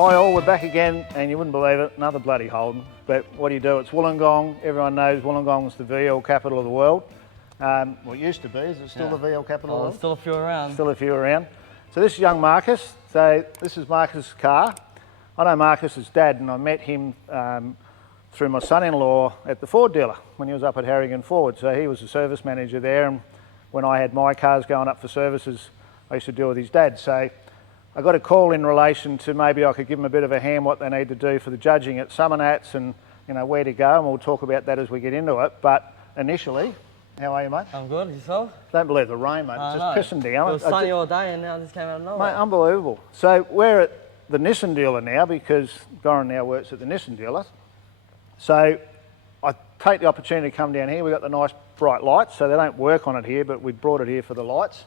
Hi all, we're back again, and you wouldn't believe it, another bloody Holden. But what do you do? It's Wollongong. Everyone knows Wollongong's the VL capital of the world. Well, it used to be. Is it still the VL capital of the world? Still a few around. Still a few around. So this is young Marcus. So this is Marcus's car. I know Marcus's dad, and I met him through my son-in-law at the Ford dealer when he was up at Harrigan Ford. So he was the service manager there, and when I had my cars going up for services, I used to deal with his dad. So I got a call in relation to maybe I could give them a bit of a hand what they need to do for the judging at Summernats and where to go, and we'll talk about that as we get into it. But initially, how are you, mate? I'm good. Yourself? Don't believe the rain, mate. It's just pissing down. It was sunny all day and now it just came out of nowhere. Mate, unbelievable. So we're at the Nissan dealer now because Goran now works at the Nissan dealer. So I take the opportunity to come down here. We've got the nice bright lights, so they don't work on it here, but we brought it here for the lights.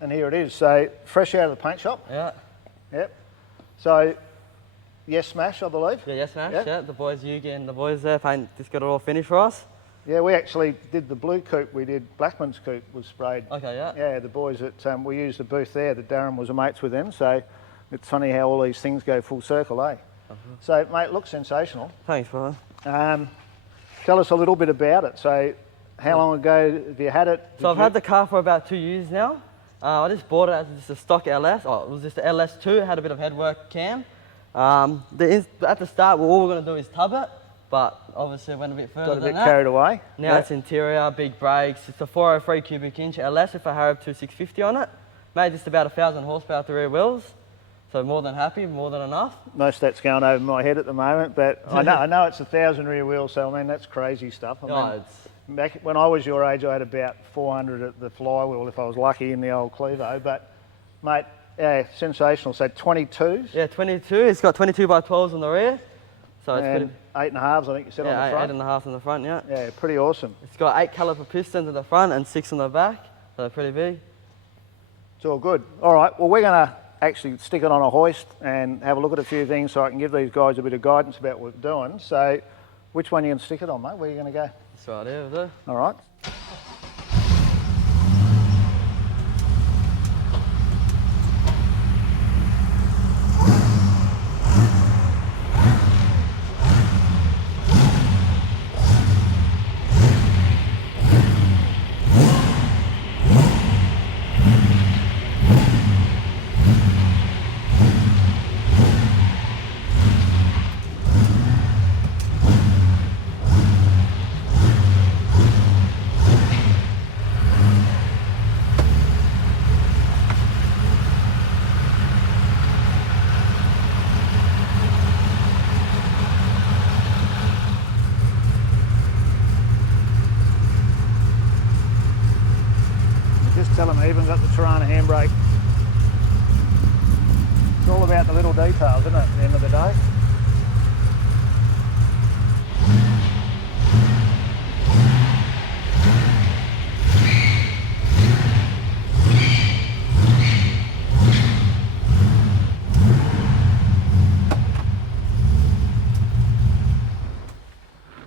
And here it is. So fresh out of the paint shop. Yeah. Yep. So Yes Smash, I believe. Yeah, Yes Smash. Yeah. The boys, Yugi and the boys there, just got it all finished for us. Yeah, we actually did the blue coupe. We did Blackman's coupe was sprayed. Okay, yeah. Yeah, the boys at we used the booth there. That Darren was mates with them. So it's funny how all these things go full circle, eh? So mate, it looks sensational. Thanks, brother. Tell us a little bit about it. So how long ago have you had it? So I've had the car for about 2 years now. I just bought it as just a stock LS. Oh, it was just a LS2, it had a bit of headwork cam. At the start, all we're going to do is tub it, but obviously it went a bit further than that. Got a bit carried away. Now it's interior, big brakes. It's a 403 cubic inch LS with a Harab 2650 on it. Made just about 1,000 horsepower at the rear wheels. So more than happy, more than enough. Most of that's going over my head at the moment, but I know it's 1,000 rear wheels, so I mean, that's crazy stuff. I mean, back when I was your age, I had about 400 at the flywheel if I was lucky in the old Clevo, but mate, yeah, sensational. So 22s? Yeah, 22. It's got 22 by 12s on the rear. So it's pretty... 8.5s, I think you said on the front. 8.5 on the front, yeah. Yeah, pretty awesome. It's got 8 caliper pistons at the front and 6 on the back, so pretty big. It's all good. All right, well, we're going to actually stick it on a hoist and have a look at a few things so I can give these guys a bit of guidance about what we're doing. So which one are you going to stick it on, mate? Where are you going to go? That's right here, we'll do. All right. Tell them I even got the Tirana handbrake. It's all about the little details, isn't it, at the end of the day?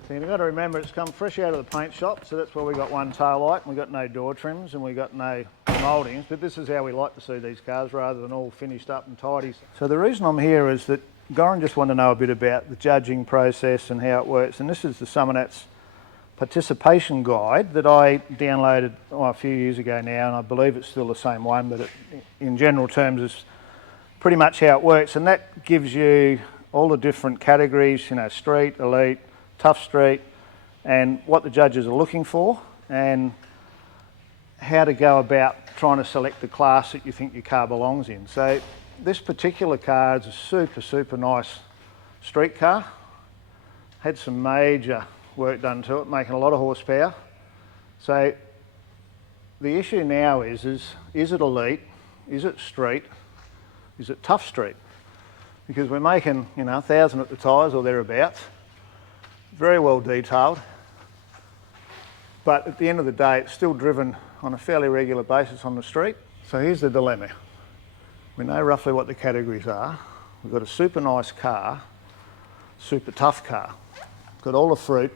So you've got to remember it's come fresh out of the paint shop, so that's why we got one tail light and we got no door trims and we got no mouldings, but this is how we like to see these cars rather than all finished up and tidy. So the reason I'm here is that Goran just wanted to know a bit about the judging process and how it works, and this is the Summernats Participation Guide that I downloaded a few years ago now, and I believe it's still the same one, but in general terms is pretty much how it works, and that gives you all the different categories, street, elite, tough street, and what the judges are looking for and how to go about trying to select the class that you think your car belongs in. So this particular car is a super, super nice street car. Had some major work done to it, making a lot of horsepower. So the issue now is it elite, is it street, is it tough street? Because we're making 1,000 at the tyres or thereabouts. Very well detailed, but at the end of the day it's still driven on a fairly regular basis on the street. So here's the dilemma. We know roughly what the categories are. We've got a super nice car, super tough car. Got all the fruit,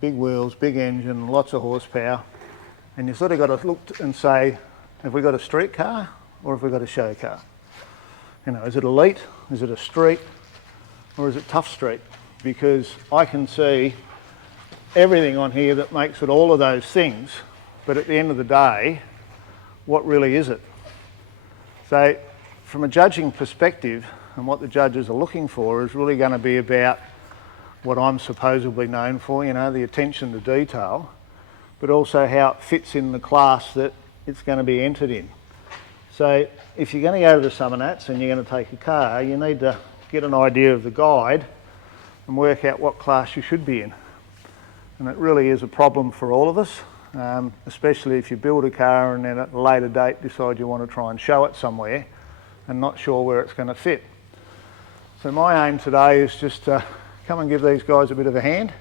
big wheels, big engine, lots of horsepower, and you've sort of got to look and say, have we got a street car or have we got a show car? Is it elite Is it a street or is it tough street? Because I can see everything on here that makes it all of those things, but at the end of the day, what really is it? So from a judging perspective, and what the judges are looking for is really going to be about what I'm supposedly known for, you know, the attention to detail, but also how it fits in the class that it's going to be entered in. So if you're going to go to the Summernats and you're going to take a car, you need to get an idea of the guide and work out what class you should be in. And it really is a problem for all of us, especially if you build a car and then at a later date decide you want to try and show it somewhere and not sure where it's going to fit. So my aim today is just to come and give these guys a bit of a hand,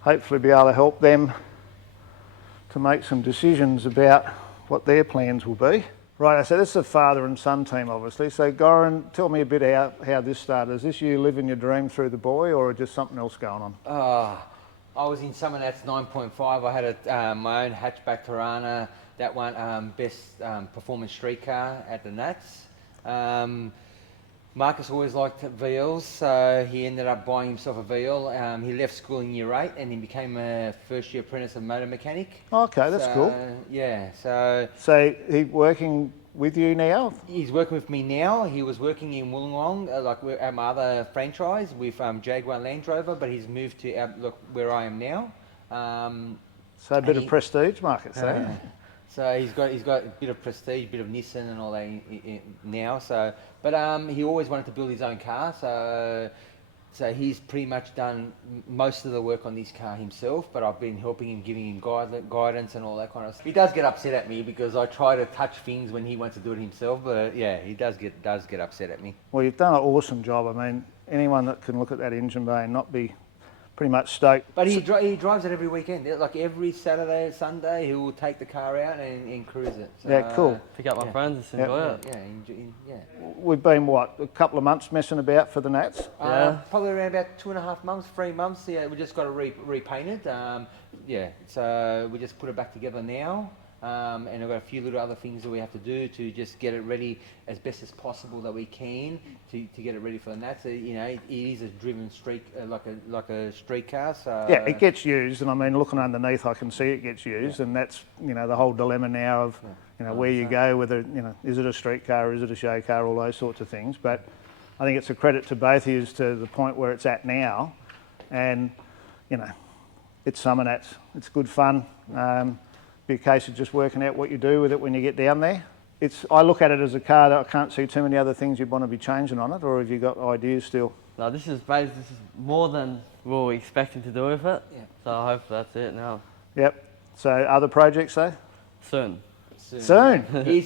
hopefully be able to help them to make some decisions about what their plans will be. Right, so this is a father and son team obviously. So Goran, tell me a bit how this started. Is this you living your dream through the boy or just something else going on? I was in Summernats 9.5. I had my own hatchback Tirana. That won best performance street car at the Nats. Marcus always liked VLs, so he ended up buying himself a VL. He left school in year 8 and he became a first year apprentice of motor mechanic. Okay, that's cool. Yeah, so... So he working with you now? He's working with me now. He was working in Wollongong, like at my other franchise with Jaguar Land Rover, but he's moved to where I am now. So a bit of prestige, Marcus, eh? So he's got a bit of prestige, a bit of Nissan and all that now. So, but he always wanted to build his own car. So he's pretty much done most of the work on this car himself. But I've been helping him, giving him guidance and all that kind of stuff. He does get upset at me because I try to touch things when he wants to do it himself. But yeah, he does get upset at me. Well, you've done an awesome job. I mean, anyone that can look at that engine bay and not be pretty much stoked. But he drives it every weekend. Like every Saturday, Sunday, he will take the car out and cruise it. So, yeah, cool. Pick up my friends and enjoy it. Yeah. We've been, what, a couple of months messing about for the Nats? Probably around about 2.5 months, 3 months. Yeah, we just got it repainted. So we just put it back together now. And I've got a few little other things that we have to do to just get it ready as best as possible that we can to get it ready for the Nats. You know, it is a driven street, like a street car. So yeah, it gets used, and I mean, looking underneath, I can see it gets used, and that's, you know, the whole dilemma now of, you know, where you go, whether, you know, is it a street car, is it a show car, all those sorts of things. But I think it's a credit to both of you to the point where it's at now, and, you know, it's Summernats, it's good fun. Be a case of just working out what you do with it when you get down there. I look at it as a car that I can't see too many other things you'd want to be changing on it, or have you got ideas still? No, this is more than we were expecting to do with it. Yeah. So I hope that's it now. Yep. So other projects though? Soon. He's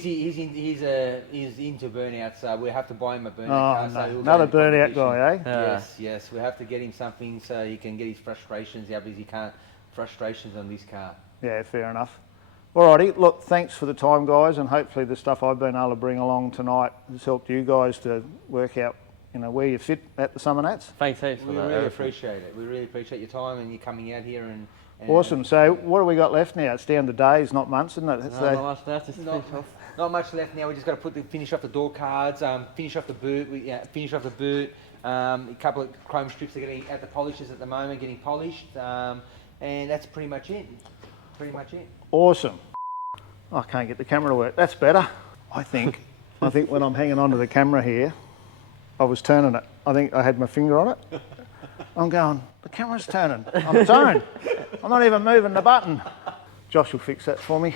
into burnout, so we have to buy him a burnout car. No. So Another burnout guy, eh? Yeah. Yes. We have to get him something so he can get his frustrations out, because he can't frustrations on this car. Yeah, fair enough. Alrighty, look, thanks for the time, guys, and hopefully the stuff I've been able to bring along tonight has helped you guys to work out, you know, where you fit at the Summernats. Thanks heaps for that. We really appreciate it. We really appreciate your time and you coming out here and awesome. So what have we got left now? It's down to days, not months, isn't it? Not much left. Just not much left now. We just got to finish off the door cards, finish off the boot. Finish off the boot. A couple of chrome strips are getting at the polishers at the moment, getting polished, and that's pretty much it. Awesome. I can't get the camera to work. That's better. I think when I'm hanging onto the camera here, I was turning it. I think I had my finger on it. I'm going, the camera's turning on its own. I'm not even moving the button. Josh will fix that for me.